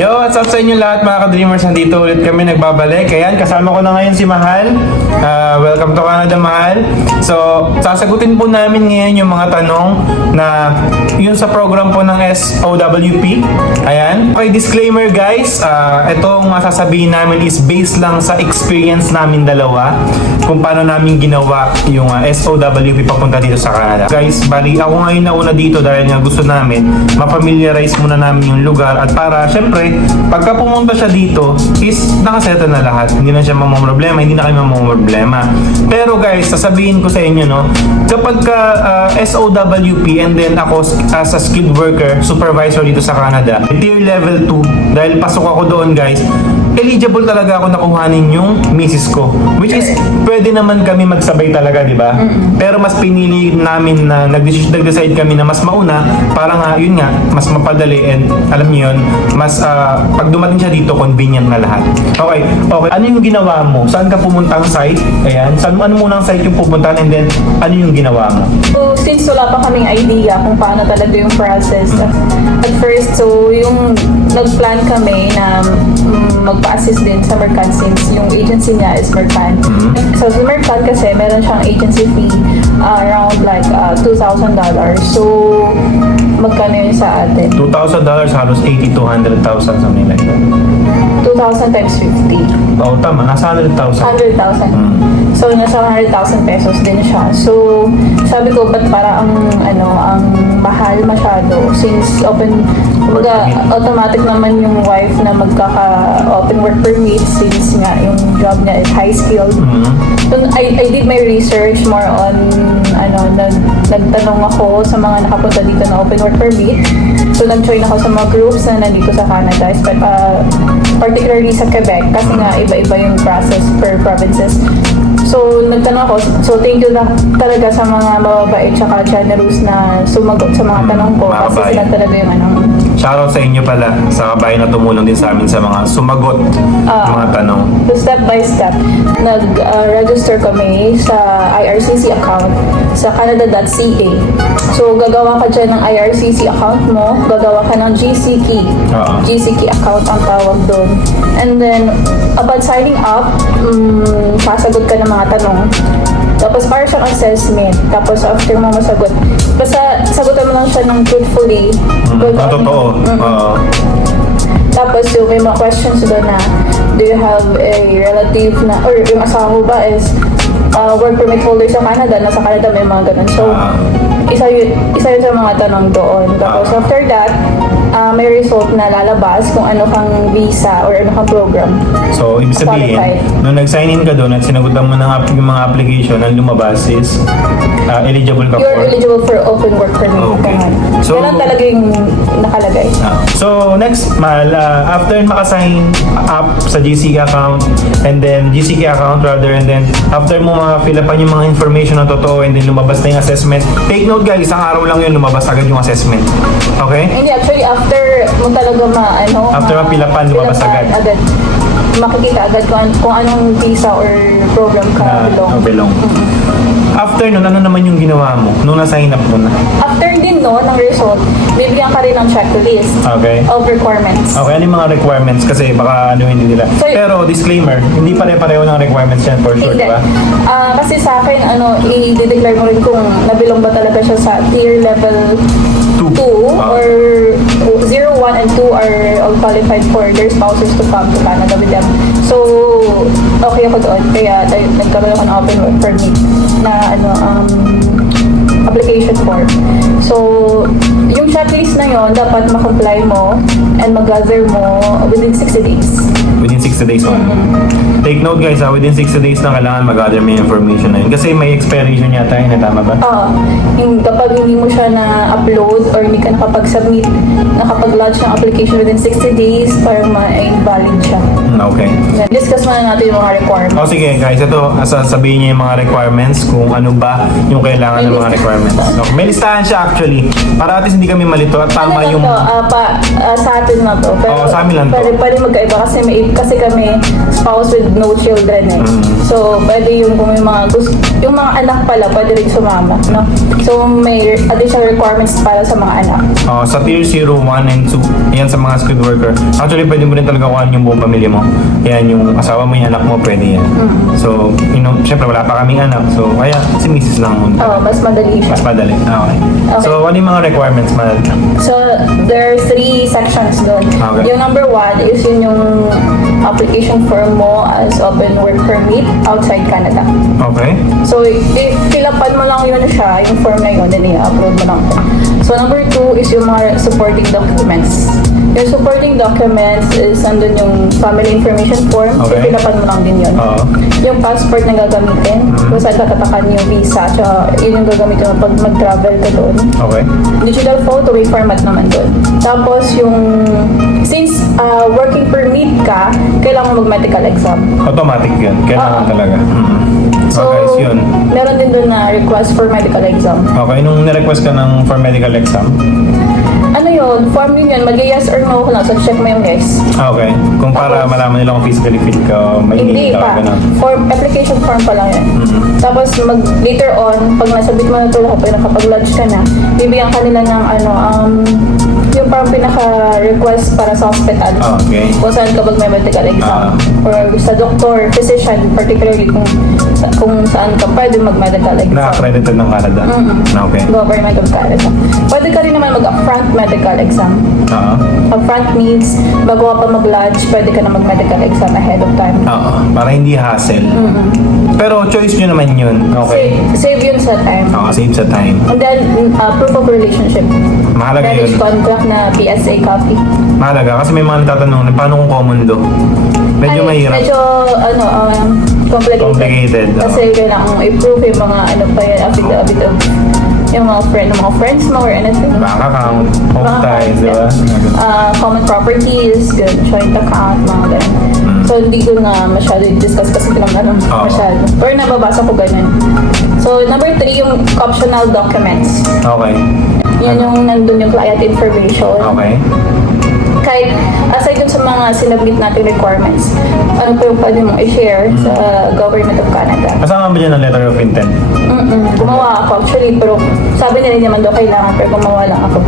Yo, what's up sa inyo lahat mga ka-dreamers? Nandito ulit kami nagbabalik. Ayan, kasama ko na ngayon si Mahal. Welcome to Canada, Mahal. So, sasagutin po namin ngayon yung mga tanong na yun sa program po ng SOWP. Ayan. Okay, disclaimer guys. Itong masasabihin namin is based lang sa experience namin dalawa kung paano namin ginawa yung SOWP papunta dito sa Canada. Guys, bali ako ngayon na una dito dahil nga gusto namin ma-familiarize muna namin yung lugar at para syempre pagka pumunta siya dito is nakasettle na lahat. Hindi na siya mamamroblema, hindi na kayo mamamroblema. Pero guys, sasabihin ko sa inyo no, kapag ka SOWP and then ako as a skilled worker, supervisor dito sa Canada, tier level 2, dahil pasok ako doon guys, eligible talaga ako nakuhanin yung misis ko. Which is, pwede naman kami magsabay talaga, di ba? Pero mas pinili namin na nag-decide kami na mas mauna para nga, yun nga, mas mapadali and alam niyo yun, mas pag dumating siya dito, convenient na lahat. Okay. Ano yung ginawa mo? Saan ka pumuntang site? Ayan. Ano munang site yung pupuntahan and then ano yung ginawa mo? So, since wala pa kaming idea kung paano talaga yung process, at first, so yung nag-plan kami na magpa-assist din sa Mercant since yung agency niya is Mercant. So, si Mercant kasi meron siyang agency fee around like $2,000. So, magkano yun sa atin? $2,000, halos 80 to 100,000, something like that. 2,000 times 50. Oo, tama. Nasa 100,000. 100,000. So, nasa 100,000 pesos din siya. So, sabi ko, ba't para ang mahal masyado since automatic naman yung wife na magkaka-open work permit since nga yung job niya is high skilled. So, I did my research more on, nagtanong ako sa mga nakapunta dito na open work permit. So, nag-join ako sa mga groups na nandito sa Canada, particularly sa Quebec kasi nga iba-iba yung process per provinces. So, nagtanong ako. So, thank you talaga sa mga mababait tsaka generous na sumagot sa mga tanong ko kasi sila talaga yung Shoutout sa inyo pala sa kabayan na tumulong din sa amin sa mga sumagot ng mga tanong. So, step by step, nag-register kami sa IRCC account sa canada.ca. So, gagawa ka dyan ng IRCC account mo, gagawa ka ng GC key. GC key account ang tawag doon. And then, upon signing up, sasagot ka ng mga tanong. Tapos, para siyang assessment. Tapos, after mo masagot, basta sagutan mo lang siya ng truthfully. Totoo. Tapos, may mga questions doon na, do you have a relative na, or yung asawa mo ba is work permit holder sa Canada, nasa Canada may mga ganun. So, isa yun sa mga tanong doon. Tapos, after that, may result na lalabas kung ano kang visa or ano kang program. So, ibig sabihin, nung nag-sign in ka doon at sinagutan mo ng yung mga application, ang lumabas is eligible ka You're eligible for open work permit. Okay. So, yan talaga yung nakalagay. So, next, Mal, after makasign up sa GCK account, and then after mo fill upan yung mga information na totoo, and then lumabas na yung assessment. Take note guys, isang araw lang yun, lumabas agad yung assessment. Okay? Hindi, actually, after mo talaga after mapilapan, lumabas agad. Makikita agad kung anong visa or program ka belong. After nun, ano naman yung ginawa mo? Nung na-sign up mo na? After din ng result, bibigyan ka rin ng checklist of requirements. Okay, ano yung mga requirements? Kasi baka hindi nila. So, pero disclaimer, hindi pare-pareho ng requirements yan for sure, di ba? Kasi sa akin, i-declare mo rin kung nabilong ba talaga siya sa tier level 2 or 0, 1, and 2 are all qualified for their spouses to come to Canada with them. So, okay ako doon. Kaya nagkaroon ako ng open work permit na application form. So, yung checklist na yon dapat ma-comply mo and mag-gather mo within 60 days. Within 60 days on. Take note guys, within 60 days na kailangan mag-gather may information na yun. Kasi may expiration yata yun, tama ba? Kapag hindi mo siya na-upload or hindi ka nakapag-submit, nakapag-lodge ng application within 60 days, parang ma-invalid siya. Okay. Discuss muna natin yung mga requirements. O sige guys, ito, sasabihin niya yung mga requirements, kung ano ba yung kailangan ng mga requirements. Okay. May listahan siya actually, para at least hindi kami malito at tama Ano yung... to, sa atin na to. Pero, Oo, sa amin lang to. Pwede magkaiba kasi kami spouse with no children eh. So, pwede yung kung may mga gusto, yung mga anak pala, pwede rin sumama, no? So, may additional requirements para sa mga anak. Sa tier 0, 1, and 2, yan sa mga skilled worker. Actually, pwede mo rin talaga kuhaan yung buong pamilya mo. Yan, yung asawa mo, yung anak mo, pwede yan. So, syempre wala pa kaming anak. So, kaya si Mrs. lang muna. Oh, mas madali siya. Mas madali. Okay. Okay. So, ano yung mga requirements, Mahal? So, there are 3 sections doon. Okay. Yung number 1 is yun yung application form mo as open work permit outside Canada. Okay. So, fill-upan mo lang yun siya, yung form na yun, then i-upload mo lang. So, number 2 is yung mga supporting documents. Yung supporting documents is nandun yung family information form, so Okay. fill-upan mo lang din yun. Oo. Yung passport na gagamitin, kung saan tatatakan yung visa, tsaka yun yung gagamitin mo pag mag-travel ka doon. Okay. Digital photo with format naman doon. Tapos yung, since working permit ka, kailangan mo mag-medical exam. Automatic yun. Kailangan Oo. talaga. So, guys, yun. meron din doon na request for medical exam. Okay, nung nirequest ka for medical exam, Ano yun? Form yun, mag-yes or no ko lang. So, check mo yung yes. okay. Kung para Tapos- malaman nila kung physically fit ka, may Hindi ka, pa. ganun. Form, application form pa lang yun. Tapos, later on, pag nasabit mo na ito lahat, pag nakapag-lodge ka na, bibigyan ka nila ng yung parang pinaka-request para sa hospital. Okay. Kung saan ka mag-medical exam. Or sa doctor, physician, particularly kung saan ka pwede mag-medical exam. Na-accredited ng Canada. Okay. Government of Canada. Pwede ka rin naman mag-upfront medical exam. Oo. Upfront means, bago ka pa mag-lodge, pwede ka na mag-medical exam ahead of time. Oo. Para hindi hassle. Pero choice nyo naman yun. Okay. Save yun sa time. Oo, save sa time. And then, proof of relationship. Mahalaga Marriage yun. contract na PSA copy. Mahalaga. Kasi may mga nagtatanong, paano kung common law? Medyo mahirap. Medyo, complicated. Complicated, oo. Kasi kailangan mong i-prove yung mga, affidavit of yung mga friends mo or anything. Bank account, home ties, di ba? Common properties, good, joint account, mga ganun. So, hindi ko na masyado i-discuss kasi pinag-ano Oo. masyado. Or nababasa ko ganun. So, number 3, yung optional documents. Okay. Yun yung nandun yung client information. Okay. Kahit aside dun sa mga sinabit nating requirements, ano pa yung pwede mong i-share sa Government of Canada. Kasama ba dyan ang letter of intent? Gumawa ako actually, pero sabi nila naman daw kailangan, pero gumawa lang ako.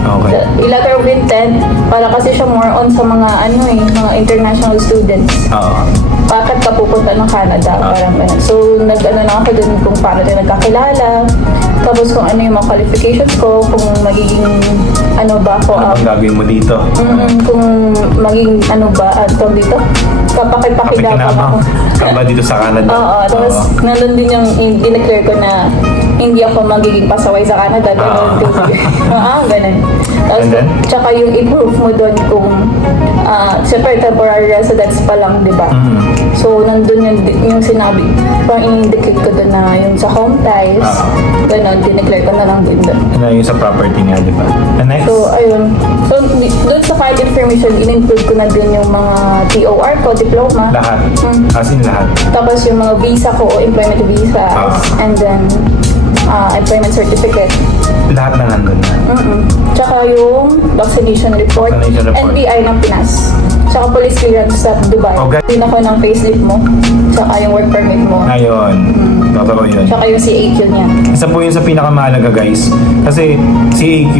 Okay. Yung letter of intent, para kasi siya more on sa mga mga international students. Oo. Bakit ka pupunta ng Canada? Parang ganun. So, nag-ano na ako dun kung paano tayo nagkakilala. Tapos kung ano yung mga qualifications ko, kung magiging ano ba ako. Ano bang gagawin mo dito? Kung magiging ano ba, tawag dito? Kapakipakinabang ako. Ka ba dito sa Canada? Oo, tapos nandun din yung dineclare ko na hindi ako magiging pasaway sa Canada. Ganun. Ganun. Tapos, And then? tsaka yung i-proof mo doon kung, siyempre temporary residence pa lang, di ba? So, nandun yung sinabi. Parang in-indicate ko doon na yung sa home ties, ganun, dineclare ko na lang din doon. Ano yung sa property nga, di ba? And next? So, ayun. So, doon sa card information, in-include ko na din yung mga TOR ko, diploma. Lahat. As in lahat. Tapos yung mga visa ko o employment visa. And then, employment certificate. Lahat na nandun na. Tsaka yung vaccination report. Vaccination report. NBI ng Pinas. Tsaka police clearance sa Dubai. Okay. Din ako ng payslip mo. Tsaka yung work permit mo. Ngayon. Totoo yun. Tsaka yung CAQ niya. Isa po yun sa pinakamahalaga guys. Kasi CAQ,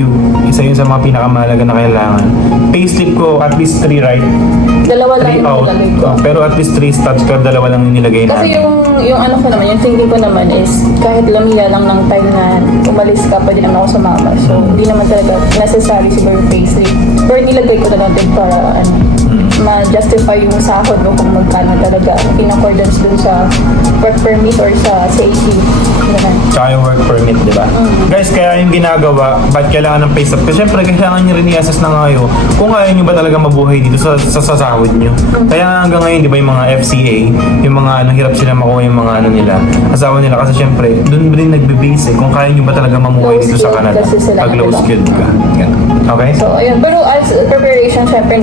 isa yun sa mga pinakamahalaga na kailangan. Payslip ko at least 3, right? Dalawa lang 3 yung out. nilagay ko. Pero at least 3 stats ko, dalawa lang yung nilagay Kasi namin. yung ano ko naman, yung thinking ko naman is kahit lamia lang ng time na umalis ka, pwede naman ako sumama. So, hindi naman talaga necessary siguro yung payslip. Pero nilagay ko na lang din para ma-justify yung sahod mo kung magkano talaga in accordance dun sa work permit or sa CAQ. Ganun. Tsaka yung work permit, di ba? Guys, kaya yung ginagawa, ba't kailangan ng pay stub? Kasi syempre, kailangan nyo rin i-assess na ngayon kung kaya nyo ba talaga mabuhay dito sa sahod nyo. Kaya hanggang ngayon, di ba, yung mga FCA, yung mga hirap sila makuha yung mga nila, asawa nila. Kasi syempre, doon rin nagbe-base kung kaya nyo ba talaga mamuhay Low dito sa skilled Canada. kasi sila, Pag low diba? skilled ka. Yan. Okay? So, ayun. Pero as preparation, syempre,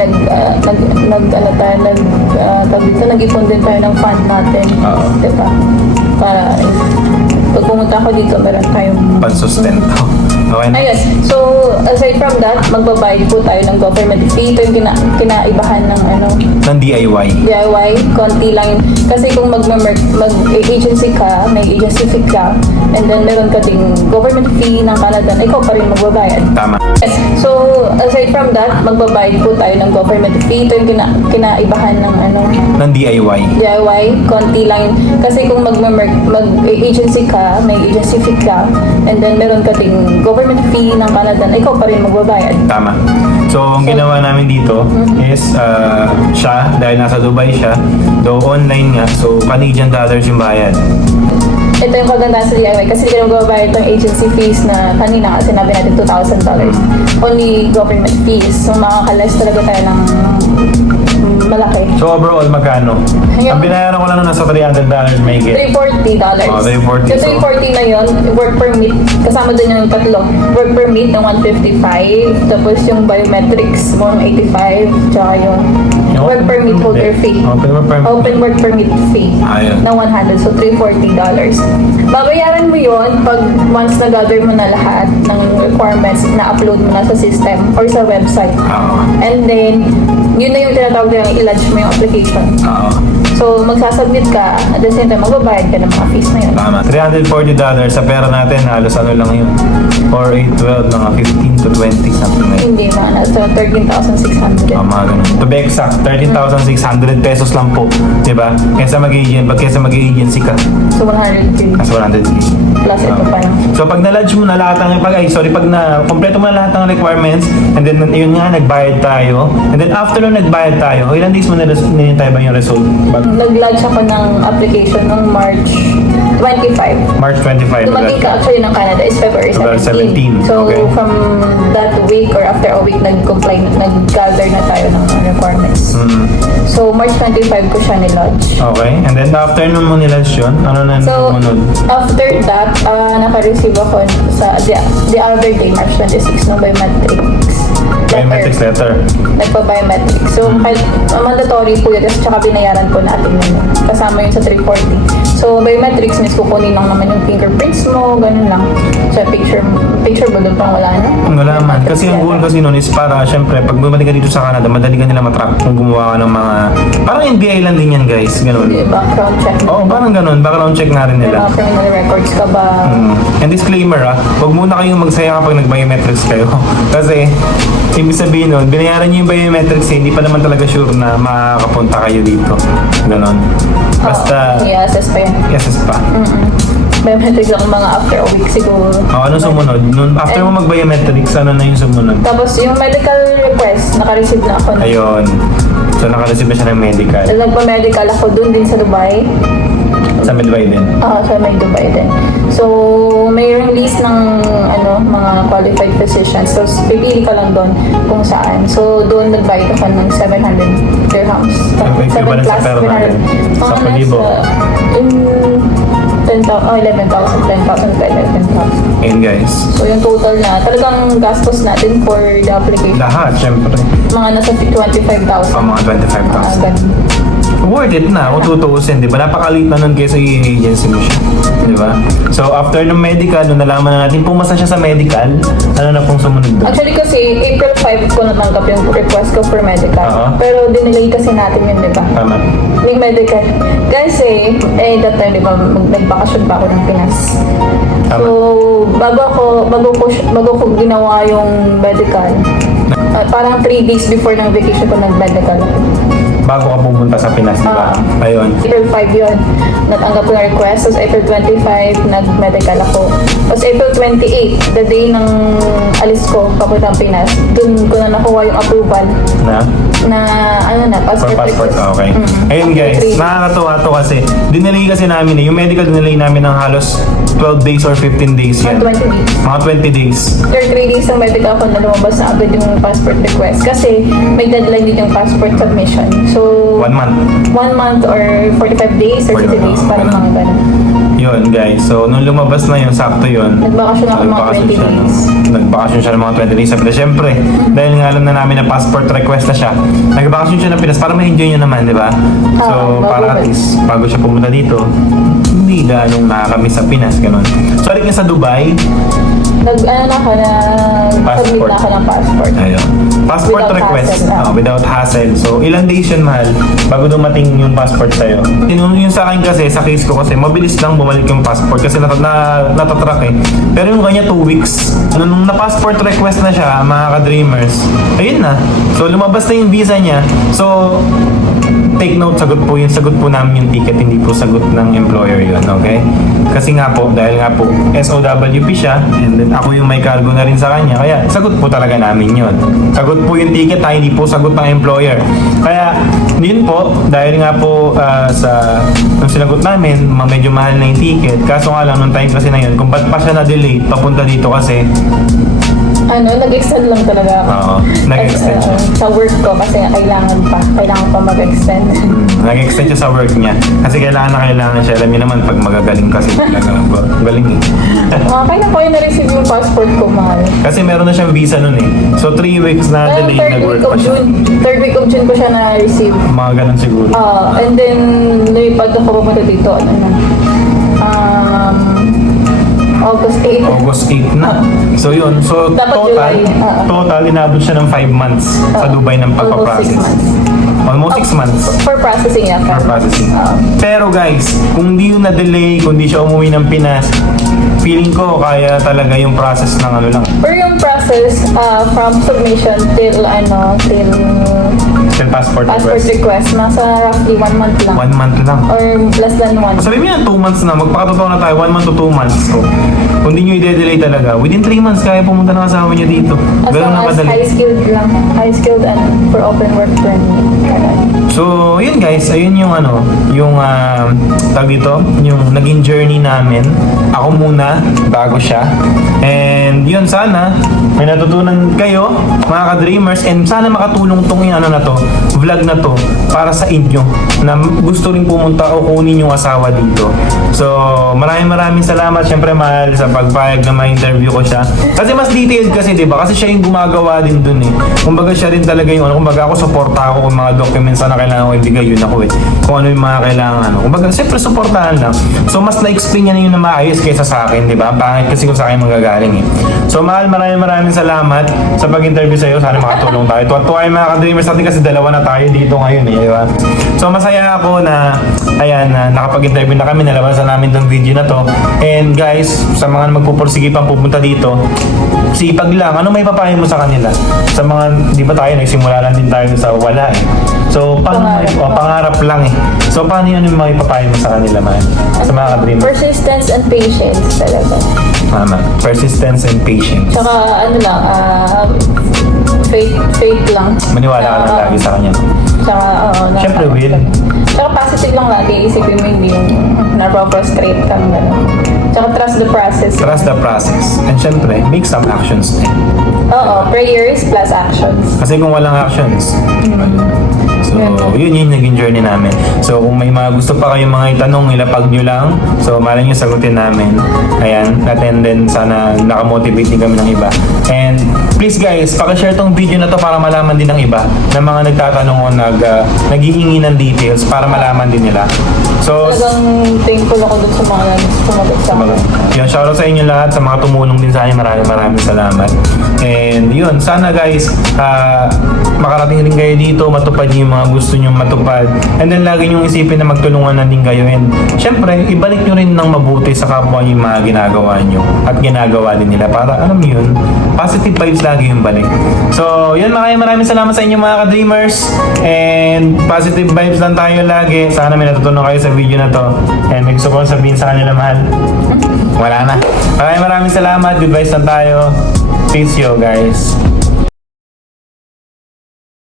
nag-ipon din tayo ng fund natin. Oo. Diba? Para, pag pumunta ako dito, meron tayong... Pansustento. Okay na? Ayun. So, aside from that, magbabayad po tayo ng government fee. Ito yung kinaibahan ng Ng DIY. DIY. Konti lang yun. Kasi kung mag-agency ka, may agency fee ka, and then meron ka ding government fee ng Canada, ikaw pa rin magbabayad. Tama. Yes. So, aside from that, magbabayad po tayo ng government fee. Ito yung kinaibahan ng Ng DIY. DIY, konti lang yun. Kasi kung mag-agency ka, may agency fee ka, and then meron ka ding government fee ng Canada, ikaw pa rin magbabayad. Tama. So, ang ginawa namin dito is siya, dahil nasa Dubai siya, though online nga, so Canadian dollars yung bayad. Ito yung kagandahan sa DIY kasi hindi ka magbabayad ng agency fees na kanina kasi sinabi natin $2,000. Only government fees. So, makakalas talaga tayo ng malaki. So, overall, magkano? Ang binayaran ko lang nasa $300 may get. $340. Oh, $340. Yung $340 na yun, work permit, kasama din yung tatlo. Work permit ng $155, tapos yung biometrics mo ng $85, tsaka yung work permit holder fee. Open work permit fee Ayun. ng $100, so $340. Babayaran mo yun pag once na-gather mo na lahat ng requirements na upload mo na sa system or sa website. Oo. And then, yun na yung tinatawag na i-lodge mo yung application. Oo. So, magsasubmit ka, at the same time, magbabayad ka ng mga fees na yun. Tama. $340 sa pera natin, halos lang yun. 4, 8, 12, mga 15 to 20, something like that. Hindi mga nasa 13,600. Mga ganun. To be exact, 13,600 pesos lang po. Diba? Kesa mag-agency ka. So, 100 Kasi 100. plus ito pa lang. So pag na-lodge mo na lahat ng pag na-kompleto mo na lahat ng requirements, and then yun nga, nagbayad tayo, and then after nung nagbayad tayo, ilang days mo nilintay ba yung result? Nag-lodge ako ng application noong March 25. March 25. Dumating ka actually ng Canada is February 17. 17, So, okay. from that week or after a week, nag-gather na tayo ng requirements. So, March 25 ko siya ni-lodge. Okay, and then after nung mo nilodge yun, ano na So, sumunod? after that, naka-receive ako sa the other day, March 26, ng biometrics. Biometrics letter. Nagpa-biometrics. So, kahit mandatory po yun, kasi tsaka binayaran po natin yun. Kasama yun sa 340. So, biometrics means kukunin lang naman yung fingerprints mo, ganun lang. So, picture mo doon pang wala na. Wala man. Kasi ang goal kasi nun is para, syempre, pag bumalik ka dito sa Canada, madali ka nila matrack kung gumawa ka ng mga... Parang NBI lang din yan, guys. Ganun. Background check. Oo, parang ganun. Background check na rin May nila. mga criminal records ka ba? And disclaimer huwag muna kayong magsaya kapag nag-biometrics kayo. Kasi, ibig sabihin nun, binayaran nyo yung biometrics hindi pa naman talaga sure na makakapunta kayo dito. Ganon. Basta, I-assess pa yun. yes pa. Biometrics ako mga after a week siguro. Ano sumunod? After mo mag-biometrics, ano na yung sumunod? Tapos yung medical request, naka-receive na ako. Ayun. So, naka-receive na siya ng medical. Nagpa-medical ako dun din sa Dubai. Sa Medbay din. Sa may Dubai din. So, mayroong list ng mga qualified physicians. So, pipili ka lang doon kung saan. So, doon nagbayad ako ng 700 dirhams. Equivalent sa pera natin. Sa palibo. 11,000, 11,000. Ayun guys. So, yung total na, talagang gastos natin for the application. Lahat, syempre. Mga nasa 25,000. Mga 25,000. Ganun. Worth it na kung tutuusin, di ba? Napakaliit na nun kaysa i-agency mo siya. Di ba? So, after ng medical, nung nalaman na natin, pumasa siya sa medical, ano na pong sumunod doon? Actually kasi, April 5 ko natanggap yung request ko for medical. Pero dinelay kasi natin yun, di ba? Tama. May medical. Kasi, that time, di ba, nagbakasyon pa ako ng Pinas. Tama. So, bago ko ginawa yung medical, parang 3 days before ng vacation ko nag-medical. Bago ka pumunta sa Pinas, di ba? Ayun. April 5 yun, natanggap ko na request. Tapos April 25, nag-medical ako. Tapos April 28, the day ng alis ko, papuntang Pinas, dun ko na nakuha yung approval Na? na passport passport, request. okay. Ayun guys, 3 days. nakakatuwa to kasi dinelay kasi namin eh. Yung medical dinelay namin ng halos 12 days or 15 days yan. 20 days. Mga 20 days. After 3 days ng medical ko na lumabas na agad yung passport request. Kasi may deadline din yung passport submission. So, 1 month. 1 month or 45 days or 60 days, parang mga ganun. Yun guys, so nung lumabas na yun, sakto yun. Nagbakasyon ako mga 20 days. Nagbakasyon siya ng mga 20 days. Sabi na, syempre, dahil nga alam na namin na passport request na siya, nagbakasyon siya ng Pinas para ma-enjoy niya naman, di ba? So, bago para ba? at least, bago siya pumunta dito, hindi ganong nakakamiss sa Pinas, ganun. So, alik niya sa Dubai, Nag-submit Passport. na ako ng passport. ayun. Passport Without request, hassle, without hassle. So, ilang days yun, mahal, bago dumating yung passport sa'yo. Tinunong yun sa akin kasi, sa case ko kasi, mabilis lang bumalik yung passport kasi natatrack eh. Pero yung kanya 2 weeks, nung na-passport request na siya, mga ka-dreamers, ayun na. So, lumabas na yung visa niya. So, take note, sagot po namin yung ticket, hindi po sagot ng employer yun, okay? Kasi nga po, dahil nga po, SOWP siya, and then ako yung may cargo na rin sa kanya, kaya sagot po talaga namin yun. Sagot po yung ticket, hindi po sagot ng employer. Kaya, yun po, dahil nga po nung sinagot namin, medyo mahal na yung ticket, kaso nga lang, nung time kasi na yun, kung ba't pa siya na-delay, papunta dito kasi, Nag-extend lang talaga ako. Oo, nag-extend siya. Sa work ko kasi kailangan pa mag-extend. Nag-extend siya sa work niya. Kasi kailangan siya. Alam niyo naman, pag magagaling kasi talaga galing eh. Kailan ko yung na-receive yung passport ko, mahal? Kasi meron na siyang visa nun eh. So 3 weeks na Dahil delay, nag-work pa siya. third week of June ko siya na-receive. Mga ganun siguro. And then, lumipad ako pumunta dito, August 8. August 8 na. So yun. So Dapat total, July. inabot siya ng 5 months sa Dubai ng pagpaprocess. Almost 6 months. For processing, yeah. For processing. Pero guys, kung di yun na-delay, kung di siya umuwi ng Pinas, feeling ko kaya talaga yung process ng ano lang. Or yung process from submission till Till passport passport request. request, nasa roughly 1 month lang. 1 month lang. Or less than 1. Sabi mo yan, 2 months na. Magpakatotoo na tayo, 1 month to 2 months. So, kung di nyo i-delay talaga, within 3 months kaya pumunta ng asawa nyo dito. As Ganun long na as kadali. high-skilled lang. High-skilled and for open work permit. Ganun. So, yun guys, ayun yung tag dito, yung naging journey namin. Ako muna, bago siya. And yun, sana may natutunan kayo, mga ka-dreamers, and sana makatulong tong vlog na to para sa inyo na gusto rin pumunta o kunin yung asawa dito. So, maraming salamat syempre, mahal, sa pagpayag na ma-interview ko siya. Kasi mas detailed kasi, di ba? Kasi siya yung gumagawa din dun eh. Kumbaga siya rin talaga yung kumbaga ako suporta ako kung mga documents na kailangan ko ibigay, yun ako eh. Kung ano yung mga kailangan. Kumbaga, syempre suportahan lang. So, mas na-explain niya na yun na maayos kaysa sa akin, di ba? Pangit kasi kung sa akin manggagaling eh. So, mahal, maraming salamat sa pag-interview sa'yo. Sana makatulong tayo. Tuwa yung mga ka-dreamers natin kasi dalawa na tayo dito ngayon eh, di ba? So, masaya ako na, ayan, nakapag-interview na kami, nalabasan namin tong video na to. And guys, sa mga magpupursige pang pupunta dito, sipag lang. Ano may papayo mo sa kanila? Sa mga, di ba tayo, nagsimula lang din tayo sa wala eh. So, pangarap lang eh. So, paano yun yung may papayo mo sa kanila, man? Sa mga ka-dreamers? Persistence and patience talaga. Tama. Persistence and patience. Tsaka faith lang. Maniwala ka lang lagi sa kanya. Tsaka, Siyempre, will. Tsaka positive lang lagi. Isipin mo hindi yung napaprostrate kang gano'n. Tsaka trust the process. Trust the process. And syempre, make some actions din. Oo, prayers plus actions. Kasi kung walang actions, so, yun yung naging journey namin. So, kung may mga gusto pa kayong mga itanong, ilapag nyo lang. So, malay nyo sagutin namin. Ayan, and then sana nakamotivate din kami ng iba. And please guys, pakishare tong video na to para malaman din ng iba na mga nagtatanong o naghihingi ng details para malaman din nila. So, Talagang thankful ako dun sa mga sumagot sa akin. yun, shoutout sa inyo lahat, sa mga tumulong din sa akin, maraming salamat. And yun, sana guys, makarating rin kayo dito, matupad yung mga gusto nyo matupad. And then lagi nyo isipin na magtulungan na din kayo. And syempre, ibalik nyo rin ng mabuti sa kapwa yung mga ginagawa nyo at ginagawa din nila para, alam nyo yun, positive vibes lagi yung balik. So, yun, maraming salamat sa inyo mga ka-dreamers. And positive vibes lang tayo lagi. Sana may natutunan kayo sa video na to. And may gusto ko sabihin sa kanila, mahal. Wala na. Maraming salamat. Good vibes lang tayo. Peace yo, guys.